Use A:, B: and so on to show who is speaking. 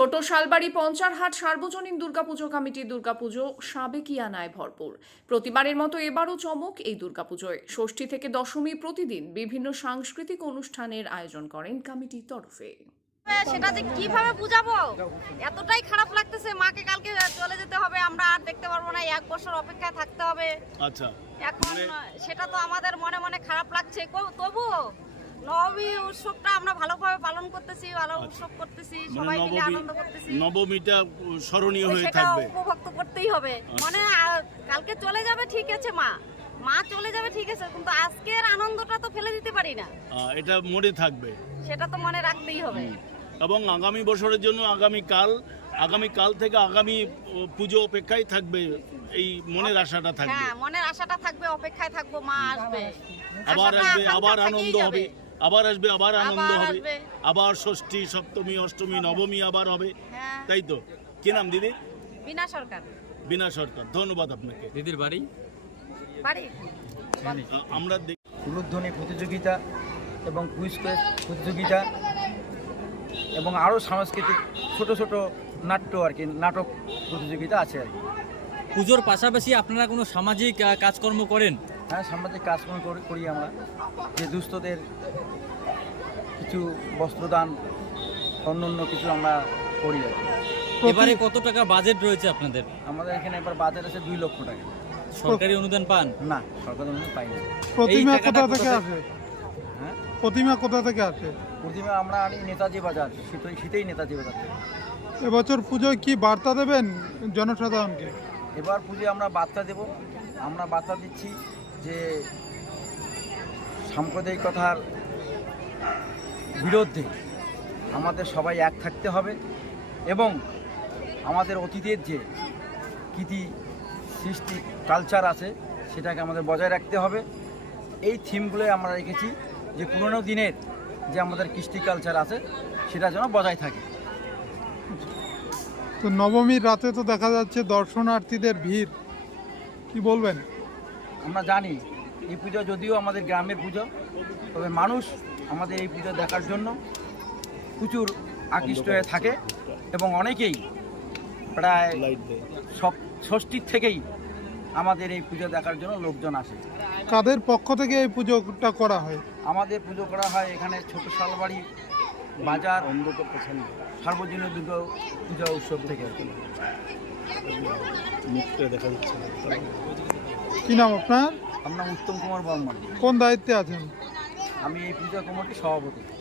A: ছোট শালবাড়ি পঞ্চারহাট সার্বজনীন দুর্গাপুজো কমিটির দুর্গাপুজো সাবেকিয়ানায় ভরপুর। প্রতিবারের মতো এবারও চমক এই দুর্গাপুজোয়। ষষ্ঠী থেকে দশমী প্রতিদিন বিভিন্ন সাংস্কৃতিক অনুষ্ঠানের আয়োজন করেন কমিটির তরফে।
B: সেটা যে কিভাবে বুঝাবো, এতটাই খারাপ লাগতেছে। মাকে কালকে চলে যেতে হবে, আমরা আর দেখতে পারবো না, 1 বছর অপেক্ষায় থাকতে হবে।
C: আচ্ছা,
B: এখন সেটা তো আমাদের মনে মনে খারাপ লাগছে, তবুও নবমী উৎসবটা আমরা ভালোভাবে পালন করতেছি, ভালো উৎসব করতেছি, সবাই মিলে আনন্দ করতেছি।
C: নবমীটা স্মরণীয় হয়ে
B: সেটা
C: থাকবে,
B: উপভোগ তো করতেই হবে। মানে কালকে চলে যাবে ঠিক আছে, মা চলে যাবে ঠিক আছে, কিন্তু আজকের আনন্দটা তো ফেলে দিতে পারি না,
C: এটা মনে থাকবে,
B: সেটা তো মনে রাখতেই হবে।
C: এবং আগামী বছরের জন্য আগামীকাল থেকে আগামী পুজো অপেক্ষায় থাকবে, এই মনের আশাটা থাকবে।
B: হ্যাঁ, মনের আশাটা থাকবে, অপেক্ষায় থাকবো, মা আসবে,
C: আবার আসবে, আবার আনন্দ হবে, আবার আসবে, আবার আনন্দ
B: আবার
C: হবে,
B: আসবে।
C: আবার ষষ্ঠী, সপ্তমী, অষ্টমী, নবমী আবার হবে।
B: হ্যাঁ।
C: তাই তো? কি নাম দিদি?
B: বিনা সরকার।
C: বিনা সরকার, ধন্যবাদ আপনাকে।
D: দিদির বাড়ি
C: আমরা
E: উলুধ্বনি প্রতিযোগিতা এবং কুইজ প্রতিযোগিতা এবং আরও সাংস্কৃতিক ছোট ছোট নাট্য আর কি, নাটক প্রতিযোগিতা আছে আর কি।
D: পুজোর পাশাপাশি আপনারা কোনো সামাজিক কাজকর্ম করেন?
E: হ্যাঁ, সামাজিক কাজকর্ম করি আমরা, যে দুস্থদের কিছু বস্ত্রদান, অন্য কিছু আমরা করি আর কি।
D: এবারে কত টাকা বাজেট রয়েছে আপনাদের?
E: আমাদের এখানে এবার বাজেট আছে 2 লক্ষ টাকা।
D: সরকারি অনুদান পান?
E: না, সরকার অনুদান পাই না।
F: প্রতিমা
D: এই টাকাটা
F: কোথা থেকে আসে?
E: হ্যাঁ,
F: প্রতিমা কোথা থেকে আসে?
E: প্রতিমা আমরা আনি নেতাজি বাজার, শীতেই নেতাজি বাজার থেকে।
F: এবছর পুজোয় কি বার্তা দেবেন জনসাধারণকে?
E: এবার পুজোয় আমরা বার্তা দেব, আমরা বার্তা দিচ্ছি যে সাম্প্রদায়িকতার বিরুদ্ধে আমাদের সবাই এক থাকতে হবে এবং আমাদের অতীতের যে কৃতি সৃষ্টি কালচার আছে সেটাকে আমাদের বজায় রাখতে হবে। এই থিমগুলোই আমরা রেখেছি, যে পুরনো দিনের যে আমাদের কৃষ্টি কালচার আছে সেটা যেন বজায় থাকে।
F: তো নবমীর রাতে তো দেখা যাচ্ছে দর্শনার্থীদের ভিড়, কি বলবেন?
E: আমরা জানি এই পুজো যদিও আমাদের গ্রামের পুজো, তবে মানুষ আমাদের এই পুজো দেখার জন্য প্রচুর আকৃষ্ট হয়ে থাকে এবং অনেকেই প্রায় ষষ্ঠীর থেকেই আমাদের এই পুজো দেখার জন্য লোকজন আসে।
F: কাদের পক্ষ থেকে এই পুজোটা করা হয়?
E: আমাদের পুজো করা হয় এখানে ছোট শালবাড়ি বাজার সার্বজনীন দুর্গা পূজা উৎসব থেকে।
F: কি নাম আপনার?
E: আমার নাম উত্তম কুমার বর্মন।
F: কোন দায়িত্বে আছেন?
E: আমি এই পূজা কমিটির সভাপতি।